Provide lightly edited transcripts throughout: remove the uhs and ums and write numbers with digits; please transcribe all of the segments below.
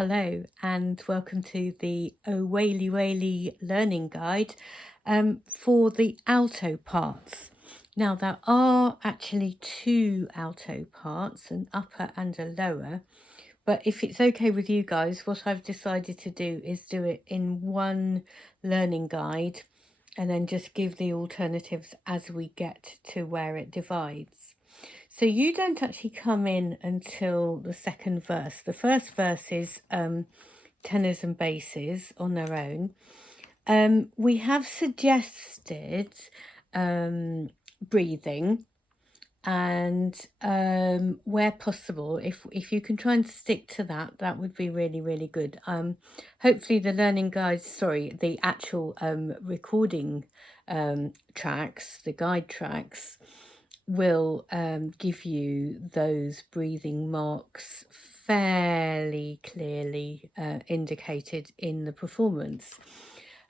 Hello and welcome to the WALY WALY learning guide for the alto parts. Now there are actually two alto parts, an upper and a lower, but if it's okay with you guys, what I've decided to do is do it in one learning guide and then just give the alternatives as we get to where it divides. So you don't actually come in until the second verse. The first verse is tenors and basses on their own. We have suggested breathing, and where possible, if you can try and stick to that, that would be really, really good. Hopefully the learning guides, the actual recording tracks, the guide tracks, will give you those breathing marks fairly clearly indicated in the performance.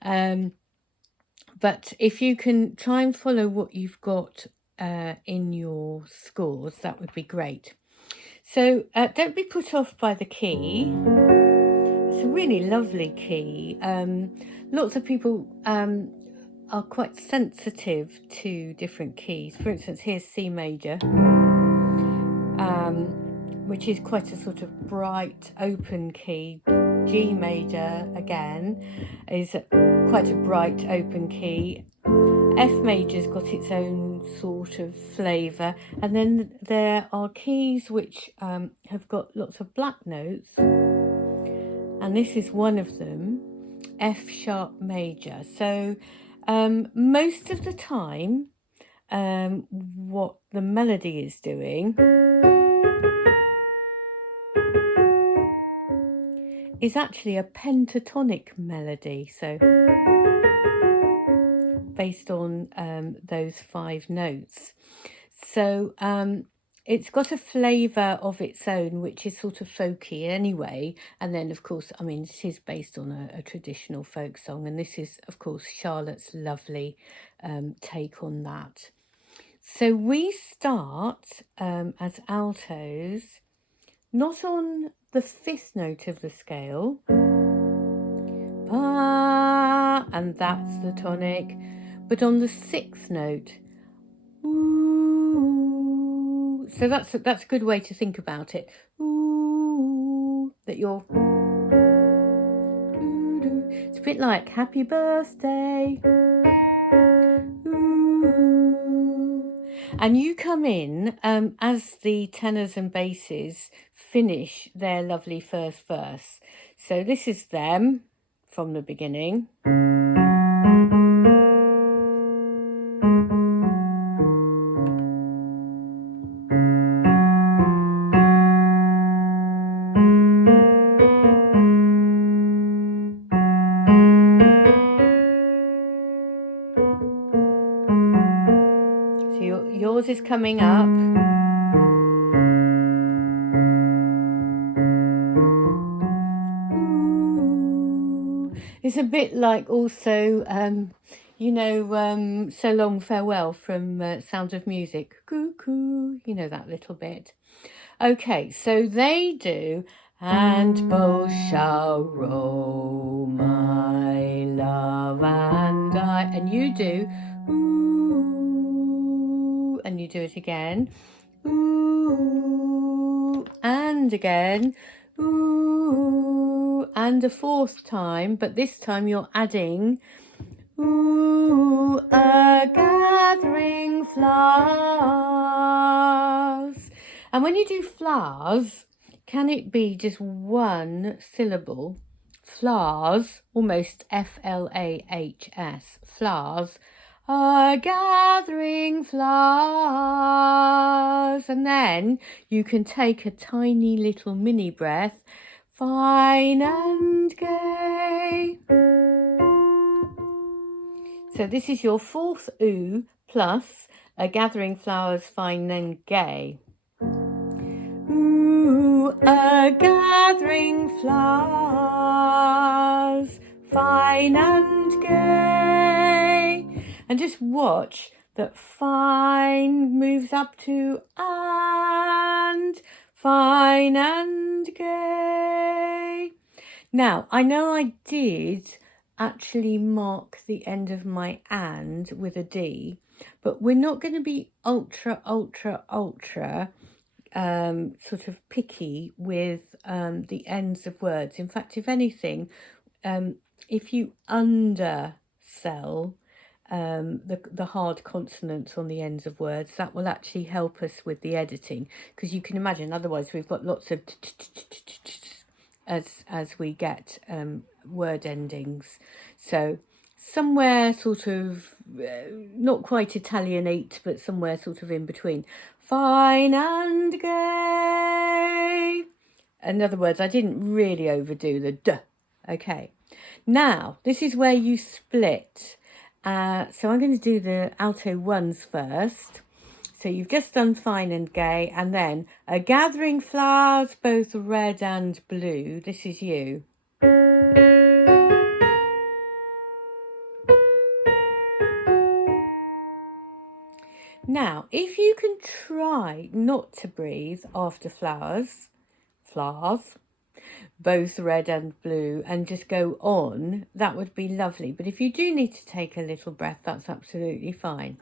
But if you can try and follow what you've got in your scores, that would be great. So don't be put off by the key. It's a really lovely key. Lots of people are quite sensitive to different keys. For instance, here's C major, which is quite a sort of bright open key. G major again is quite a bright open key. F major's got its own sort of flavour, and then there are keys which have got lots of black notes, and this is one of them, F sharp major. So most of the time what the melody is doing is actually a pentatonic melody, so based on those 5 notes. So it's got a flavour of its own, which is sort of folky anyway. And then, of course, I mean, it is based on a traditional folk song. And this is, of course, Charlotte's lovely take on that. So we start as altos, not on the 5th note of the scale, and that's the tonic, but on the 6th note. Ooh. So that's a good way to think about it. Ooh, that you're. It's a bit like happy birthday. Ooh. And you come in as the tenors and basses finish their lovely first verse. So this is them from the beginning. So yours is coming up. It's a bit like also, you know, So Long Farewell from Sound of Music. Cuckoo, you know that little bit. Okay, so they do, and both shall row, my love and I, and you do, ooh, and you do it again, ooh, and again, ooh, and a 4th time, but this time you're adding, ooh, a gathering flowers. And when you do flowers, can it be just one syllable? Flowers, almost F-L-A-H-S, flowers, a gathering flowers. And then you can take a tiny little mini breath, fine and gay. So this is your 4th ooh plus a gathering flowers, fine and gay. Ooh, a gathering flowers, fine and gay. And just watch that fine moves up to and, fine and gay. Now, I know I did actually mark the end of my and with a D, but we're not going to be ultra sort of picky with the ends of words. In fact, if anything, if you undersell the hard consonants on the ends of words, that will actually help us with the editing, because you can imagine otherwise we've got lots of as we get word endings. So somewhere sort of not quite Italianate, but somewhere sort of in between. Fine and gay. In other words, I didn't really overdo the d. Okay, now this is where you split. So I'm going to do the alto ones first. So you've just done fine and gay, and then a gathering flowers, both red and blue. This is you. Now, if you can try not to breathe after flowers, both red and blue, and just go on, that would be lovely. But if you do need to take a little breath, that's absolutely fine.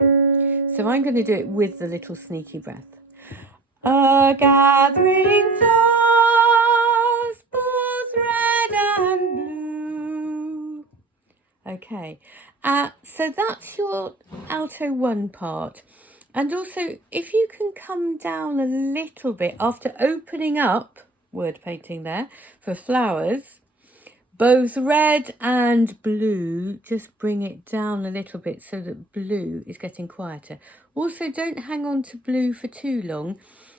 So I'm going to do it with the little sneaky breath. A gathering flowers, both red and blue. Okay, so that's your alto one part. And also, if you can come down a little bit after opening up, word painting there, for flowers, both red and blue, just bring it down a little bit so that blue is getting quieter. Also, don't hang on to blue for too long.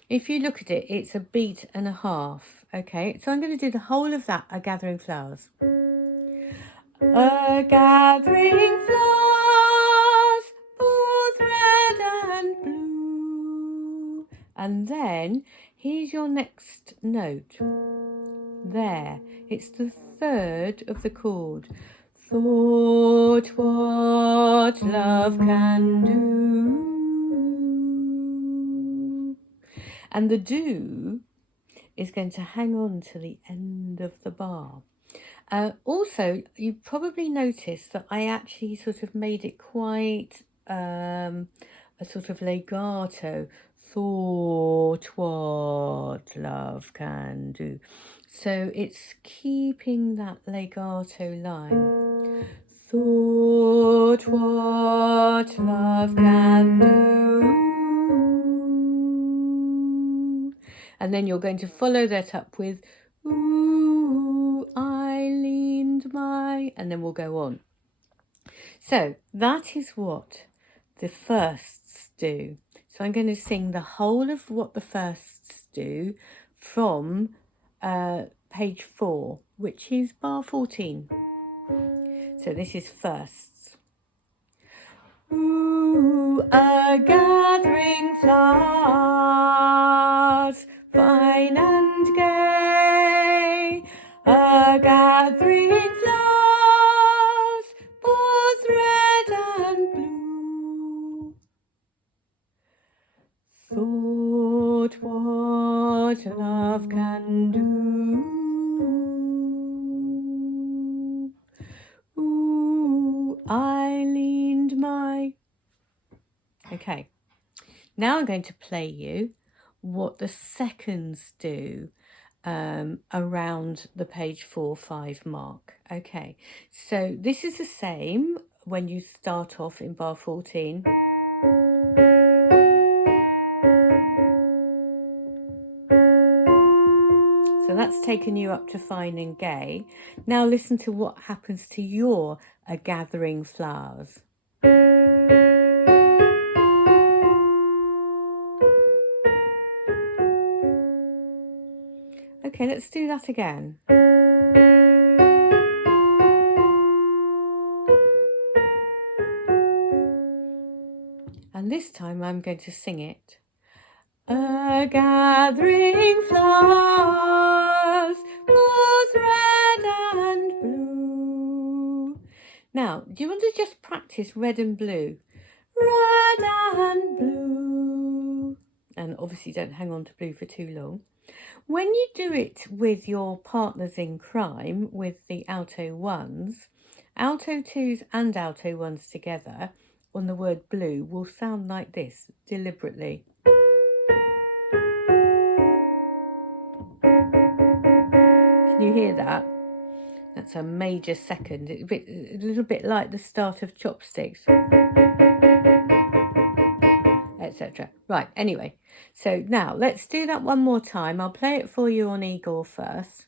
If you look at it, it's a beat and a half. Okay, so I'm going to do the whole of that, a gathering flowers. A gathering flowers, both red and blue. And then here's your next note. There, it's the third of the chord. Thought what love can do. And the do is going to hang on to the end of the bar. Also, you probably noticed that I actually sort of made it quite a sort of legato. Thought what love can do. So it's keeping that legato line. Thought what love can do. And then you're going to follow that up with ooh, I leaned my, and then we'll go on. So that is what the firsts do. So I'm going to sing the whole of what the firsts do from page 4, which is bar 14. So this is firsts. Ooh, a gathering flowers, fine and gay, a gathering flowers, both red and blue. Thought what love can do. Ooh, I leaned my... Okay, now I'm going to play you what the seconds do around the page 4-5 mark. Okay, so this is the same when you start off in bar 14. So that's taken you up to fine and gay. Now listen to what happens to your a gathering flowers. Okay, let's do that again. And this time I'm going to sing it. A gathering flowers, both red and blue. Now, do you want to just practice red and blue? Red and blue. And obviously don't hang on to blue for too long. When you do it with your partners in crime, with the alto ones, alto twos and alto ones together on the word blue will sound like this, deliberately. Can you hear that? That's a major second. It's a little bit like the start of Chopsticks, etc. Right, anyway, so now let's do that one more time. I'll play it for you on Eagle first.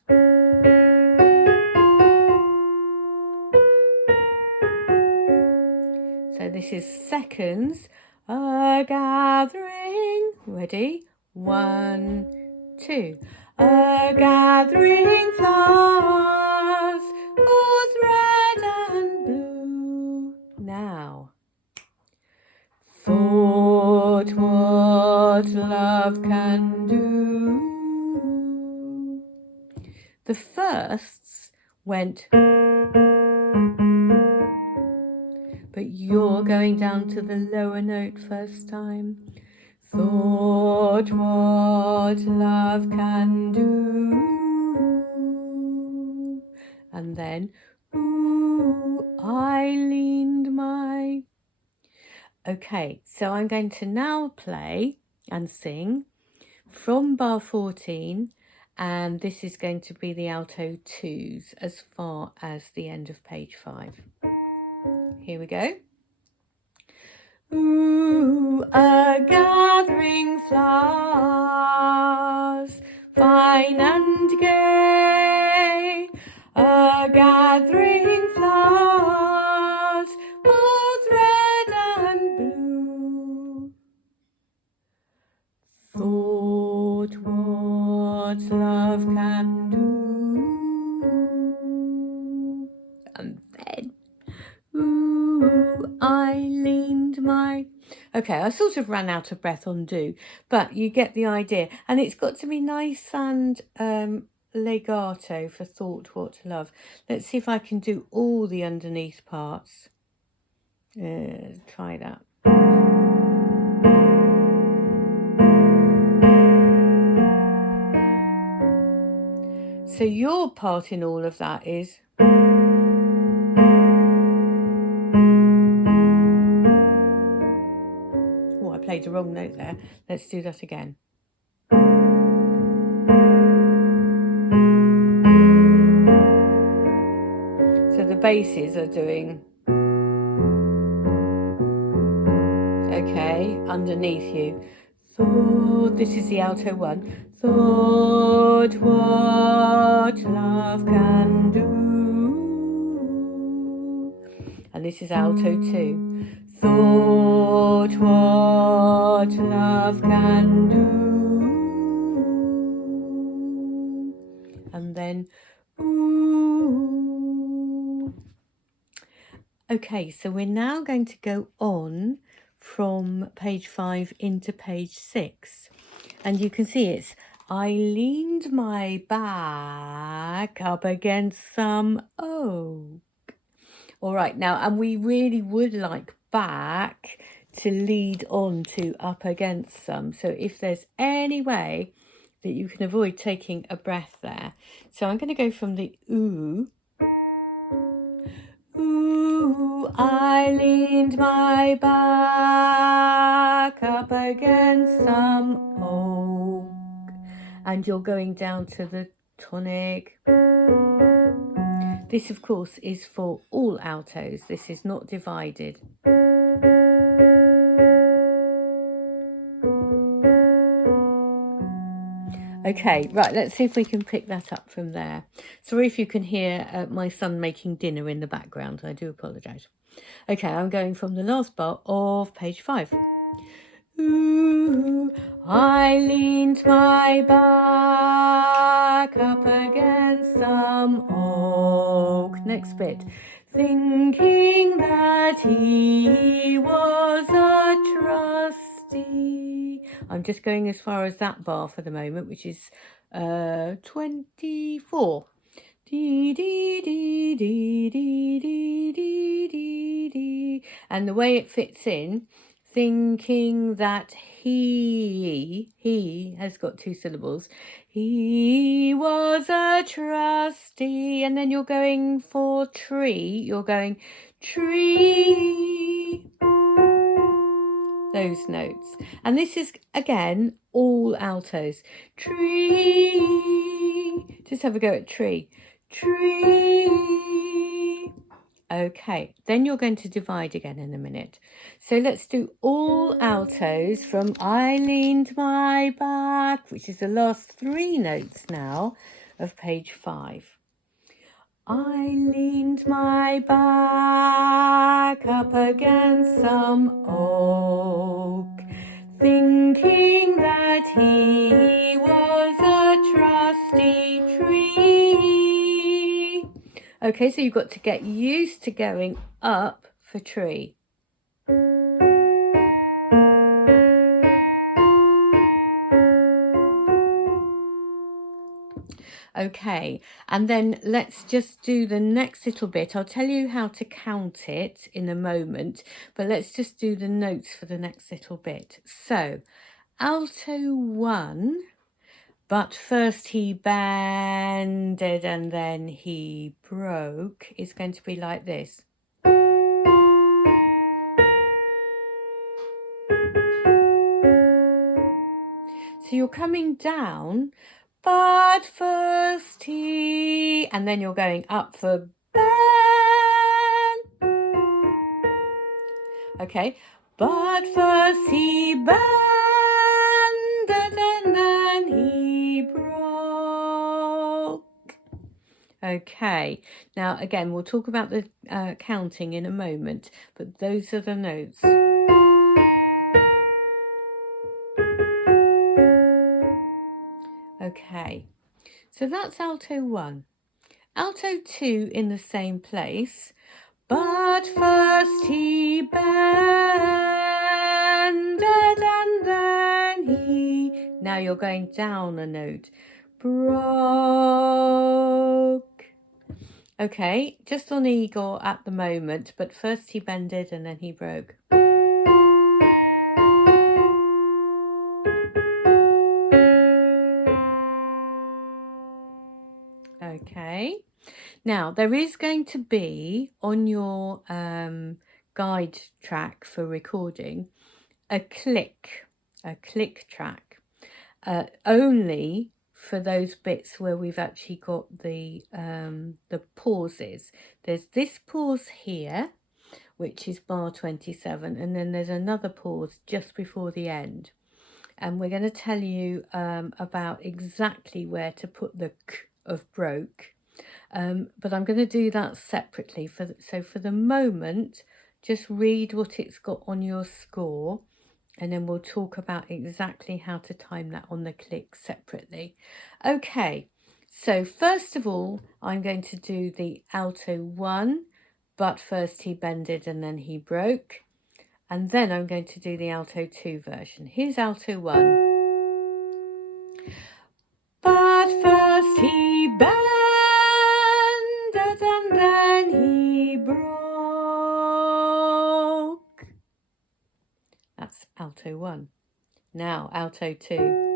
So this is seconds. A gathering. Ready? 1, 2. A gathering flowers, both red and blue. Now. Thought what love can do. The firsts went, but you're going down to the lower note first time. Thought what love can do. And then, ooh, I leaned my... Okay, so I'm going to now play and sing from bar 14, and this is going to be the alto twos as far as the end of page 5. Here we go. Ooh, a gathering flowers, fine and gay, a gathering flowers, both red and blue. Thought what love can do. And then, ooh, I leaned my... Okay, I sort of ran out of breath on do, but you get the idea. And it's got to be nice and legato for thought what love. Let's see if I can do all the underneath parts. Try that. So your part in all of that is... Oh, I played the wrong note there. Let's do that again. So the basses are doing... Okay, underneath you. Thought, this is the alto one. Thought what love can do. And this is alto 2. Thought what love can do. And then ooh. Okay, so we're now going to go on from page 5 into page 6. And you can see it's, I leaned my back up against some oak. All right, now, and we really would like back to lead on to up against some. So if there's any way that you can avoid taking a breath there. So I'm going to go from the ooh. Ooh, I leaned my back up against some oak. And you're going down to the tonic. This, of course, is for all altos. This is not divided. Okay, right, let's see if we can pick that up from there. Sorry if you can hear my son making dinner in the background. I do apologise. Okay, I'm going from the last bar of page 5. Ooh, I leaned my back up against some oak. Next bit. Thinking that he was a trusty. I'm just going as far as that bar for the moment, which is 24. Dee, dee, dee, dee, dee, dee, dee, dee, dee. And the way it fits in, thinking that he has got 2 syllables. He was a trusty, and then you're going for tree, you're going tree. Those notes. And this is, again, all altos. Tree. Just have a go at tree. Tree. Okay, then you're going to divide again in a minute. So let's do all altos from I leaned my back, which is the last 3 notes now of page 5. I leaned my back up against some oak, thinking that he was a trusty tree. Okay, so you've got to get used to going up for tree. Okay, and then let's just do the next little bit. I'll tell you how to count it in a moment, but let's just do the notes for the next little bit. So, alto 1, but first he bended and then he broke, is going to be like this. So you're coming down, but first he, and then you're going up for bend. Okay, but first he bended and then he broke. Okay, now again, we'll talk about the counting in a moment, but those are the notes. Okay, so that's alto 1. Alto 2 in the same place, but first he bended and then he, now you're going down a note, broke. Okay, just on eagle at the moment, but first he bended and then he broke. Okay, now there is going to be on your guide track for recording a click track, only for those bits where we've actually got the pauses. There's this pause here, which is bar 27, and then there's another pause just before the end. And we're going to tell you about exactly where to put the k of broke. But I'm going to do that separately. So for the moment, just read what it's got on your score, and then we'll talk about exactly how to time that on the click separately. Okay, so first of all, I'm going to do the alto 1, but first he bended and then he broke. And then I'm going to do the alto 2 version. Here's alto 1. But first he bended and then he broke. That's alto 1. Now alto 2.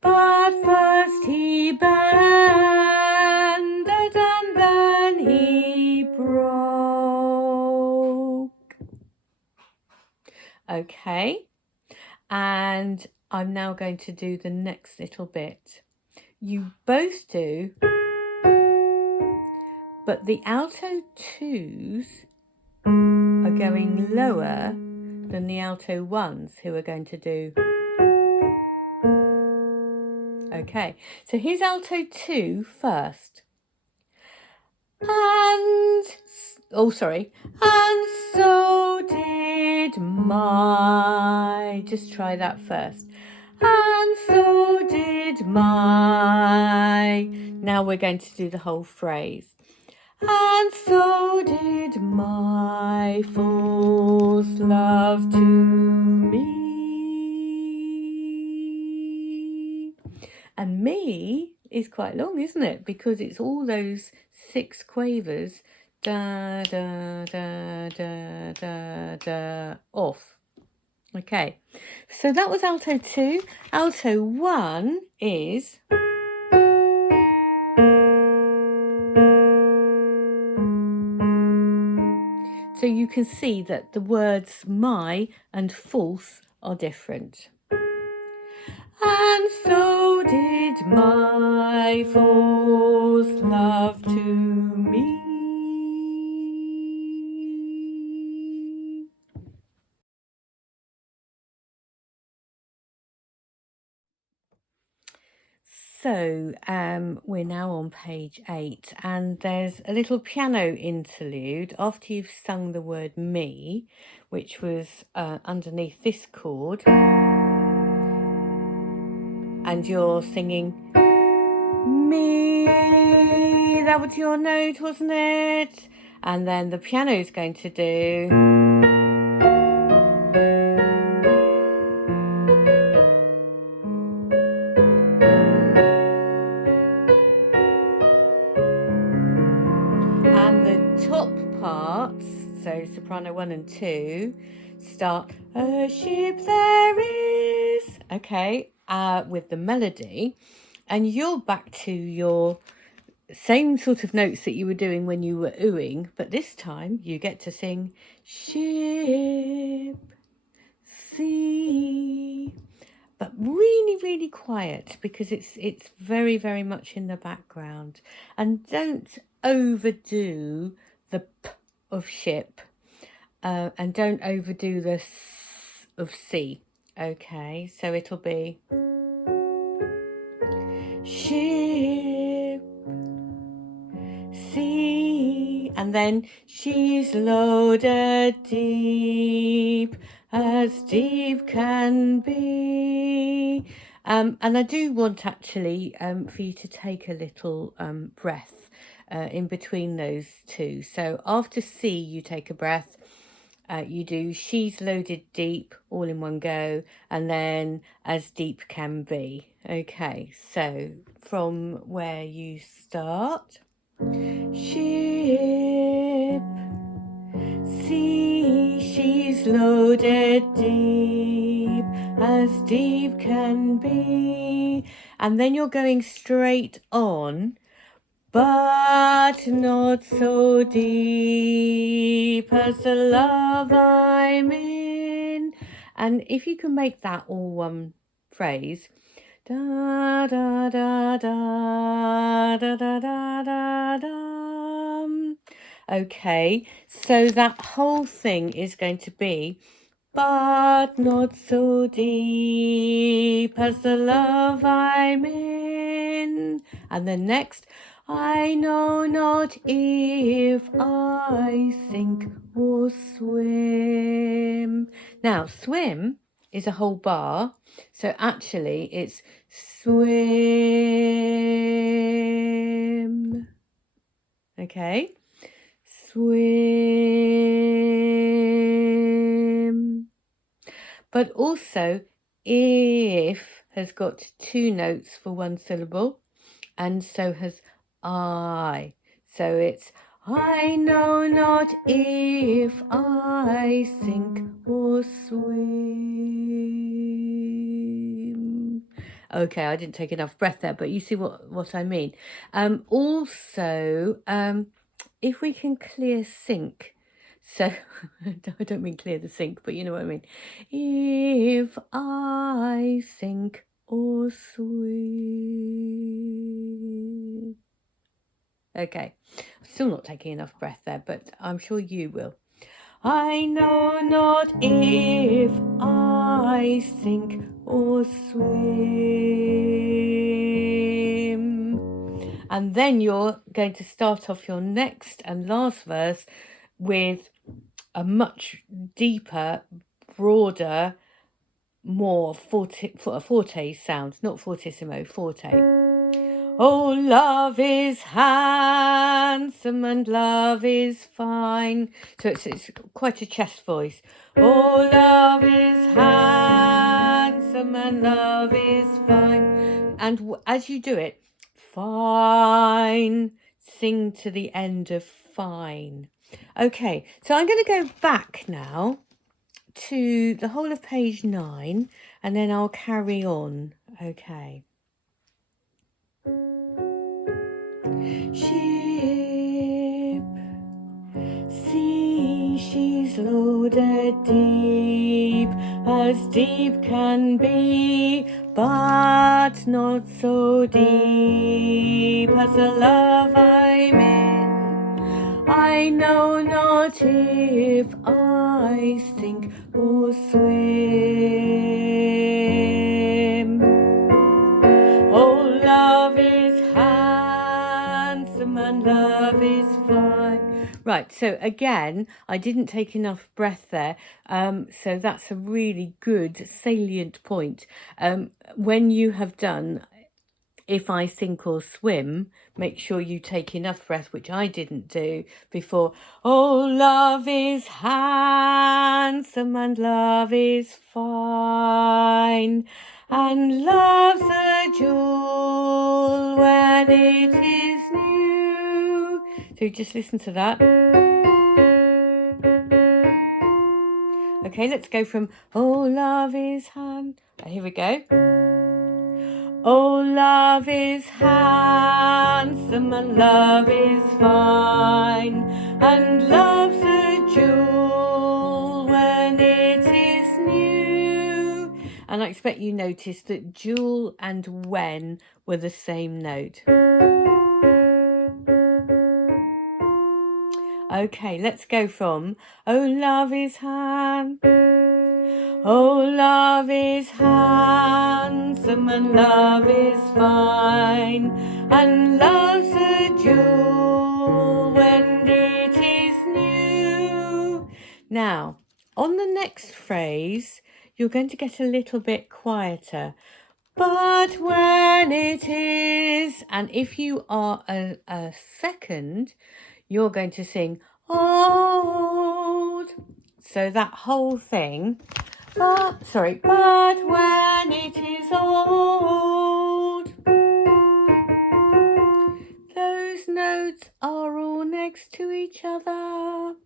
But first he bended and then he broke. Okay, and I'm now going to do the next little bit. You both do, but the alto 2s are going lower than the alto 1s, who are going to do. Okay, so here's alto 2 first. And, oh sorry, and so did my, just try that first. And so did my, now we're going to do the whole phrase. And so did my false love to me. And me is quite long, isn't it? Because it's all those 6 quavers da, da, da, da, da, da, off. Okay, so that was alto 2. Alto 1 is... So you can see that the words my and false are different. And so did my false love to me. So we're now on page 8, and there's a little piano interlude after you've sung the word me, which was underneath this chord, and you're singing me. That was your note, wasn't it? And then the piano's going to do... And the top parts, so soprano 1 and 2, start a ship there is, okay, with the melody, and you're back to your same sort of notes that you were doing when you were oohing, but this time you get to sing ship, sea, but really, really quiet, because it's very, very much in the background. And don't overdo the p of ship, and don't overdo the s of sea. Okay, so it'll be ship, sea, and then she's loaded deep as deep can be. And I do want actually for you to take a little breath in between those two. So after C, you take a breath. You do she's loaded deep all in one go, and then as deep can be. Okay, so from where you start, ship, sea, she's loaded deep as deep can be, and then you're going straight on, but not so deep as the love I'm in. And if you can make that all one phrase, da da da da da da da da da. Okay, so that whole thing is going to be, but not so deep as the love I'm in. And then next, I know not if I sink or swim. Now, swim is a whole bar, so actually it's swim. Okay, swim. But also, if has got 2 notes for 1 syllable, and so has I. So it's, I know not if I sink or swim. Okay, I didn't take enough breath there, but you see what I mean. Also, if we can clear sink. So, I don't mean clear the sink, but you know what I mean. If I sink or swim. Okay, still not taking enough breath there, but I'm sure you will. I know not if I sink or swim. And then you're going to start off your next and last verse with a much deeper, broader, more forte sound, not fortissimo, forte. Oh, love is handsome and love is fine. So it's quite a chest voice. Oh, love is handsome and love is fine. And as you do it, fine, sing to the end of fine. Okay, so I'm going to go back now to the whole of page 9 and then I'll carry on. Okay. Ship, see, she's loaded deep as deep can be, but not so deep as the love I'm in. I know not if I sink or swim. Oh, love is handsome and love is fine. Right, so again, I didn't take enough breath there, so that's a really good salient point. When you have done if I sink or swim, make sure you take enough breath, which I didn't do before. Oh, love is handsome and love is fine, and love's a jewel when it is new. So just listen to that. Okay, let's go from oh, love is here we go. Oh, love is handsome and love is fine, and love's a jewel when it is new. And I expect you noticed that jewel and when were the same note. Okay, let's go from oh, love is oh, love is handsome and love is fine, and love's a jewel when it is new. Now, on the next phrase, you're going to get a little bit quieter. But when it is, and if you are a second, you're going to sing old. So that whole thing. But when it is old, those notes are all next to each other.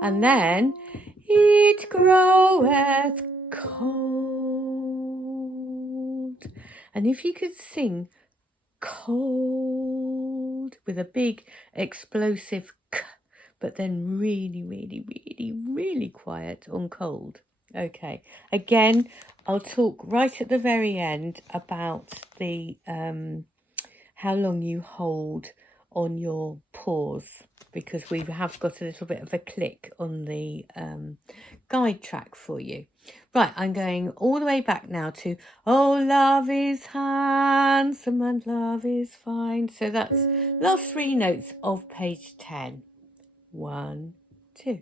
And then it groweth cold. And if you could sing cold with a big explosive k, but then really, really, really, really quiet on cold. Okay, again, I'll talk right at the very end about the how long you hold on your pause, because we have got a little bit of a click on the guide track for you. Right, I'm going all the way back now to oh, love is handsome and love is fine. So that's last 3 notes of page 10. 1, 2.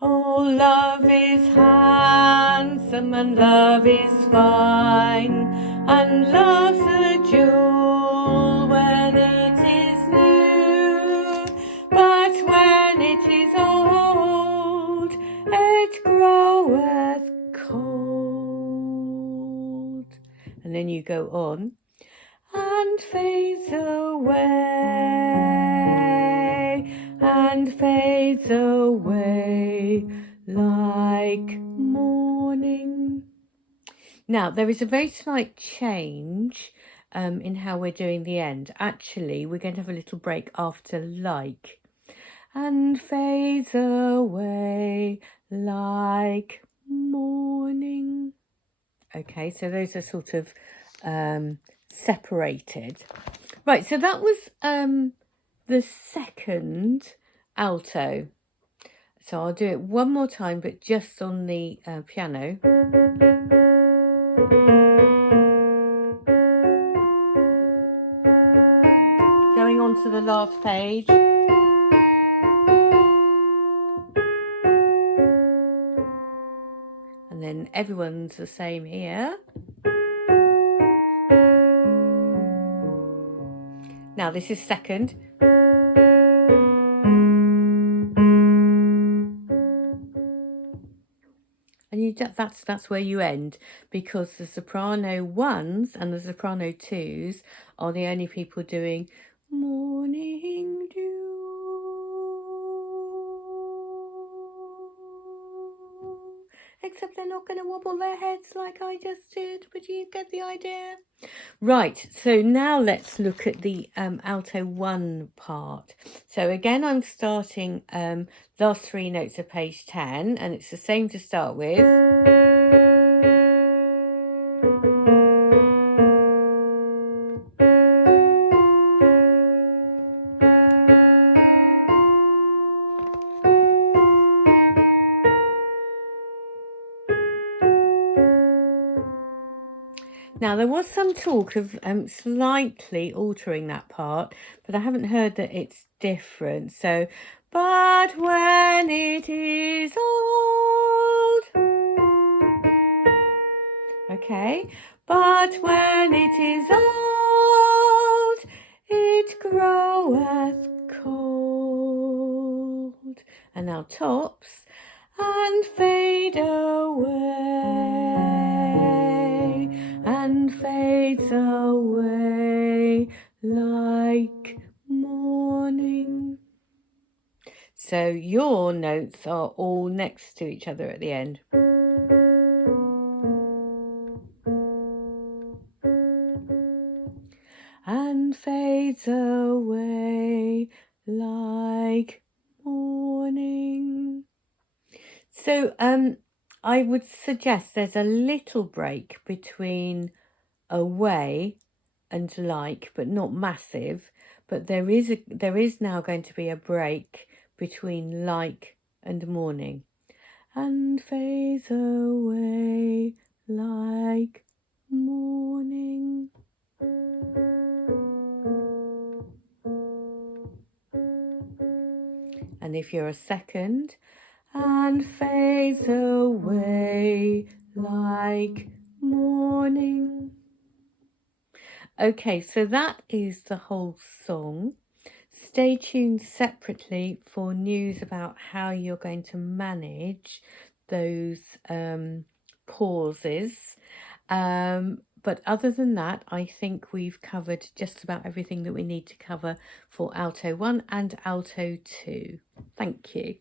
Oh, love is handsome and love is fine, and love's a jewel when it is new. But when it is old, it groweth cold. And then you go on and fades away, and fades away like morning. Now, there is a very slight change in how we're doing the end. Actually, we're going to have a little break after like. And fades away like morning. Okay, so those are sort of separated. Right, so that was the second alto. So I'll do it one more time, but just on the piano. Going on to the last page. And then everyone's the same here. Now this is second. And that's where you end, because the soprano 1s and the soprano 2s are the only people doing morning dew. Except they're not going to wobble their heads like I just did, but you get the idea. Right, so now let's look at the alto 1 part. So again, I'm starting last 3 notes of page 10, and it's the same to start with. Now, there was some talk of slightly altering that part, but I haven't heard that it's different. So, but when it is old, okay, but when it is old, it groweth cold. And now tops, and fade away, and fades away like morning. So your notes are all next to each other at the end. And fades away like morning. So I would suggest there's a little break between away and like, but not massive. But there is now going to be a break between like and morning. And fades away like morning. And if you're a second, and fades away like morning. Okay, so that is the whole song. Stay tuned separately for news about how you're going to manage those pauses. But other than that, I think we've covered just about everything that we need to cover for Alto 1 and Alto 2. Thank you.